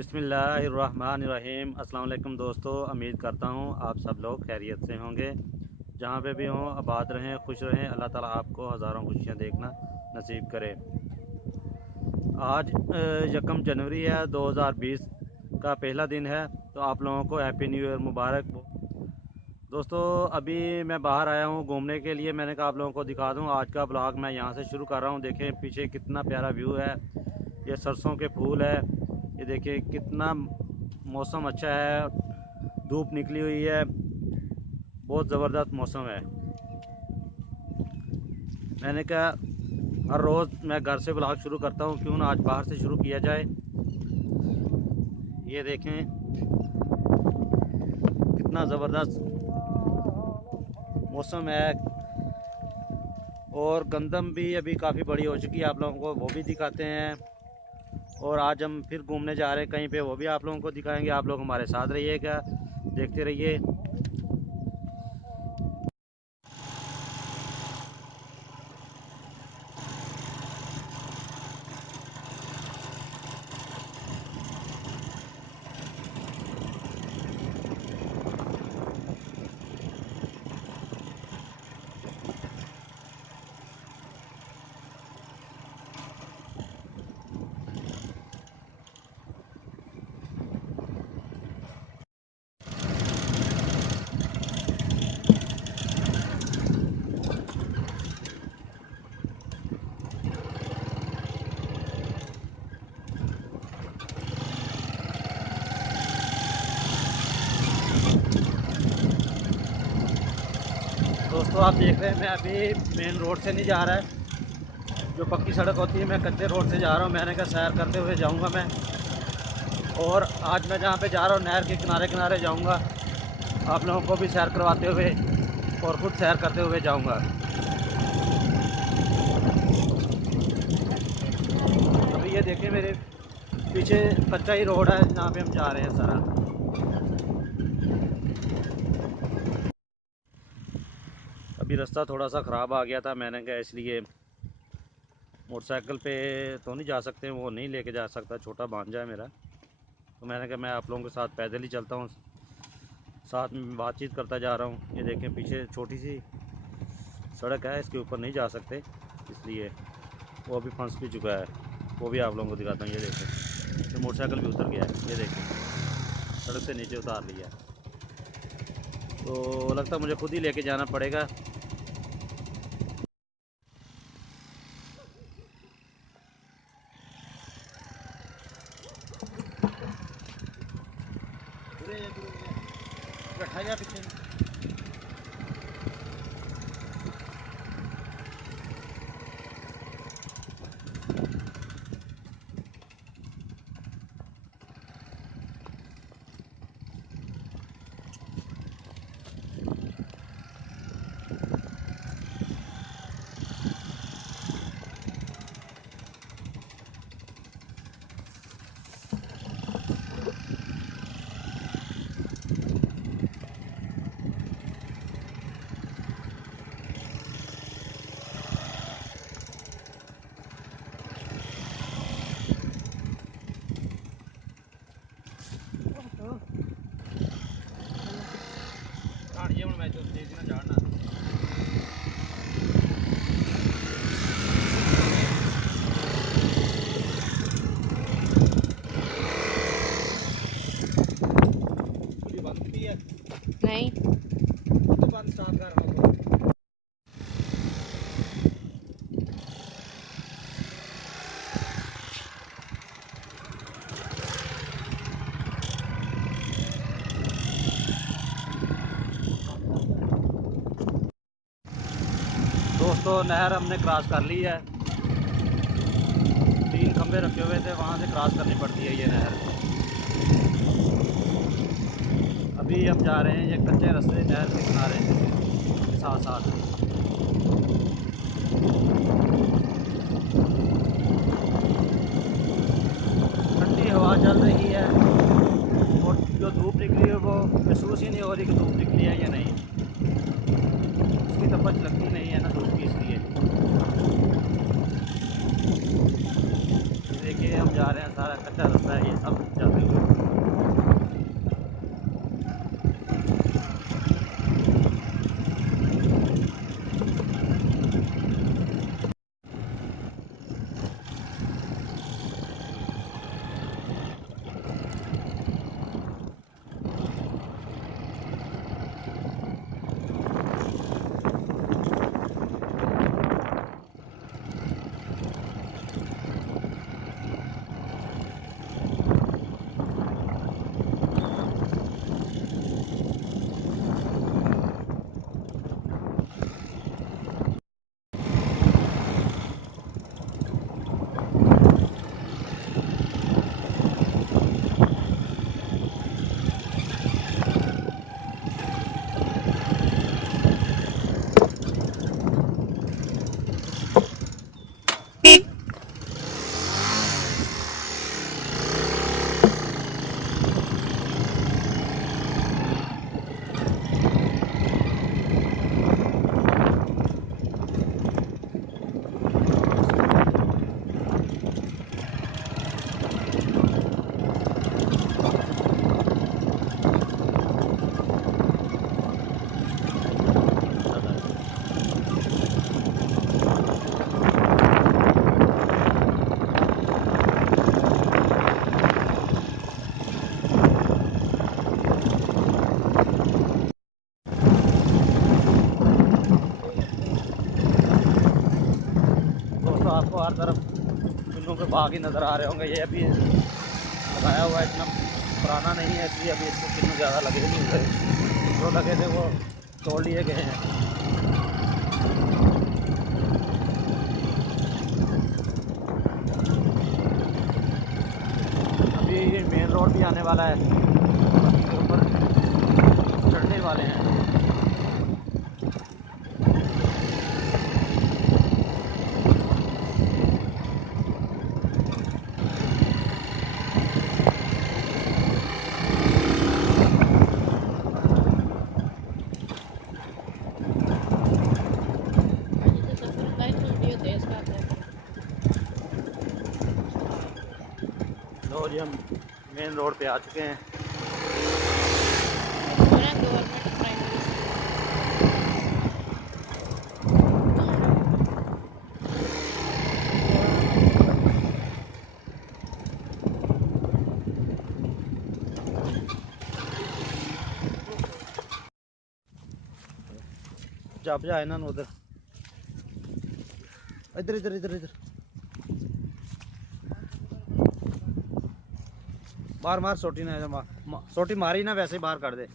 बिस्मिल्लाहिर्रहमानिर्रहीम। अस्सलाम वालेकुम दोस्तों, उम्मीद करता हूँ आप सब लोग खैरियत से होंगे। जहाँ पे भी हों आबाद रहें, खुश रहें। अल्लाह ताला आपको हज़ारों खुशियाँ देखना नसीब करे। आज 1 जनवरी है, 2020 का पहला दिन है। तो आप लोगों को हैप्पी न्यू ईयर मुबारक। दोस्तों अभी मैं बाहर आया हूँ घूमने के लिए। मैंने कहा आप लोगों को दिखा दूँ। आज का ब्लॉग मैं यहाँ से शुरू कर रहा हूँ। देखें पीछे कितना प्यारा व्यू है। ये सरसों के फूल है। ये देखिए कितना मौसम अच्छा है, धूप निकली हुई है, बहुत ज़बरदस्त मौसम है। मैंने कहा हर रोज़ मैं घर से ब्लॉग शुरू करता हूँ, क्यों ना आज बाहर से शुरू किया जाए। ये देखें कितना ज़बरदस्त मौसम है। और गंदम भी अभी काफ़ी बड़ी हो चुकी है, आप लोगों को वो भी दिखाते हैं। और आज हम फिर घूमने जा रहे हैं कहीं पे, वो भी आप लोगों को दिखाएंगे। आप लोग हमारे साथ रहिएगा, देखते रहिए। दोस्तों आप देख रहे हैं मैं अभी मेन रोड से नहीं जा रहा है, जो पक्की सड़क होती है, मैं कच्चे रोड से जा रहा हूँ। मैंने कहा सैर करते हुए जाऊँगा मैं। और आज मैं जहाँ पे जा रहा हूँ नहर के किनारे किनारे जाऊँगा, आप लोगों को भी सैर करवाते हुए और ख़ुद सैर करते हुए जाऊँगा। अभी ये देखें मेरे पीछे कच्चा ही रोड है जहाँ पे हम जा रहे हैं सारा। अभी रास्ता थोड़ा सा ख़राब आ गया था, मैंने कहा इसलिए मोटरसाइकिल पे तो नहीं जा सकते, वो नहीं लेके जा सकता, छोटा भांजा है मेरा। तो मैंने कहा मैं आप लोगों के साथ पैदल ही चलता हूँ, साथ में बातचीत करता जा रहा हूँ। ये देखें पीछे छोटी सी सड़क है, इसके ऊपर नहीं जा सकते, इसलिए वो अभी फंस भी चुका है। वो भी आप लोगों को दिखाता हूँ। ये देखें तो मोटरसाइकिल भी उतर गया है, ये देखें सड़क से नीचे उतार लिया। तो लगता है मुझे खुद ही लेके जाना पड़ेगा। बैठा गया पीछे। ये मैं तो देखना चाहना। बंद भी है नहीं तो बंद स्टार्ट कर रहा हूँ। दोस्तों नहर हमने क्रॉस कर ली है। 3 खंबे रखे हुए थे, वहाँ से क्रॉस करनी पड़ती है ये नहर। अभी हम जा रहे हैं ये कच्चे रास्ते नहर के किनारे के साथ साथ। ठंडी हवा चल रही है और जो धूप निकली है वो महसूस ही नहीं हो रही कि धूप निकली है या नहीं। उसकी तपश लगती नहीं है ना धूप की, इसलिए। देखिए हम जा रहे हैं, सारा कच्चा रास्ता है ये सब जाते हुए। आगे नज़र आ रहे होंगे, ये अभी लगाया हुआ है, इतना पुराना नहीं है, इसलिए अभी इसको कितने ज़्यादा लगे नहीं हुए, जो लगे थे वो तोड़ लिए गए हैं। अभी मेन रोड भी आने वाला है, इसके ऊपर चढ़ने वाले हैं। लो जी, हम मेन रोड पे आ चुके हैं। जब जाए ना उधर, इधर इधर इधर इधर बाहर मार, सोटी ना सोटी मारी ना, वैसे ही बाहर कर दे।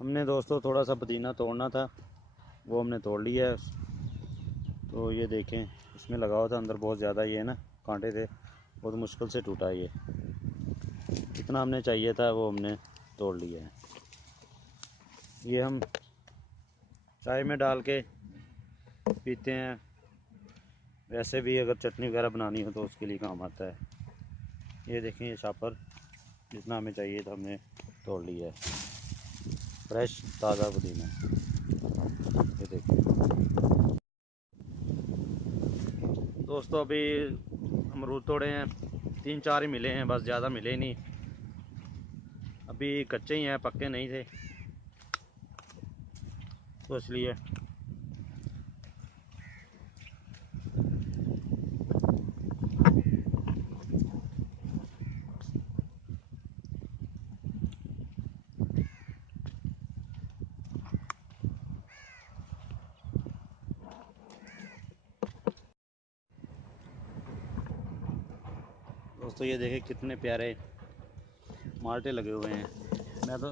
हमने दोस्तों थोड़ा सा पुदीना तोड़ना था, वो हमने तोड़ लिया है। तो ये देखें, इसमें लगा हुआ था अंदर बहुत ज़्यादा, ये है ना कांटे थे, बहुत मुश्किल से टूटा ये। जितना हमने चाहिए था वो हमने तोड़ लिया है। ये हम चाय में डाल के पीते हैं, वैसे भी अगर चटनी वगैरह बनानी हो तो उसके लिए काम आता है। ये देखें, ये शापर जितना हमें चाहिए था हमने तोड़ लिया है, फ्रेश ताज़ा पुदीना। ये देखें दोस्तों, अभी अमरूद तोड़े हैं, 3-4 ही मिले हैं बस, ज़्यादा मिले नहीं, अभी कच्चे ही हैं, पक्के नहीं थे, तो इसलिए। दोस्तों ये देखें कितने प्यारे माल्टे लगे हुए हैं। मैं तो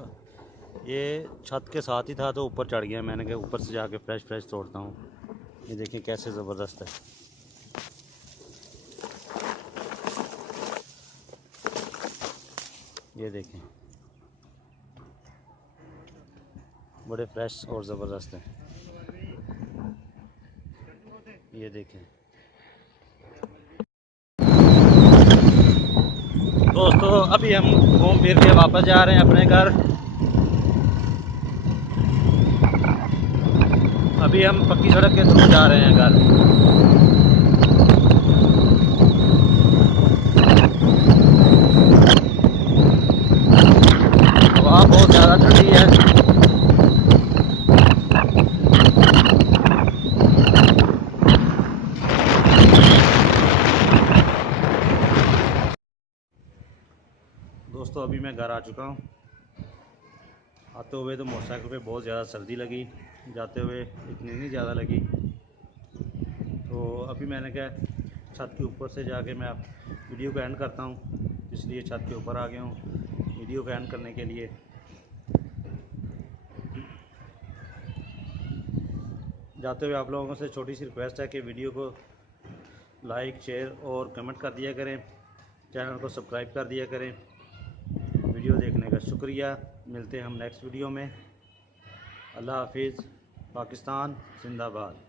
ये छत के साथ ही था तो ऊपर चढ़ गया, मैंने कहा ऊपर से जाके फ्रेश फ्रेश तोड़ता हूँ। ये देखें कैसे ज़बरदस्त है। ये देखें बड़े फ्रेश और ज़बरदस्त हैं। ये देखें दोस्तों, अभी हम घूम फिर के वापस जा रहे हैं अपने घर। अभी हम पक्की सड़क के थ्रू जा रहे हैं घर। हवा बहुत ज़्यादा ठंडी है। दोस्तों अभी मैं घर आ चुका हूँ। आते हुए तो मोटरसाइकिल पे बहुत ज़्यादा सर्दी लगी, जाते हुए इतनी नहीं ज़्यादा लगी। तो अभी मैंने कहा छत के ऊपर से जाके मैं आप वीडियो को एंड करता हूँ, इसलिए छत के ऊपर आ गया हूँ वीडियो को एंड करने के लिए। जाते हुए आप लोगों से छोटी सी रिक्वेस्ट है कि वीडियो को लाइक, शेयर और कमेंट कर दिया करें, चैनल को सब्सक्राइब कर दिया करें। वीडियो देखने का शुक्रिया। मिलते हैं हम नेक्स्ट वीडियो में। अल्लाह हाफिज़। पाकिस्तान जिंदाबाद।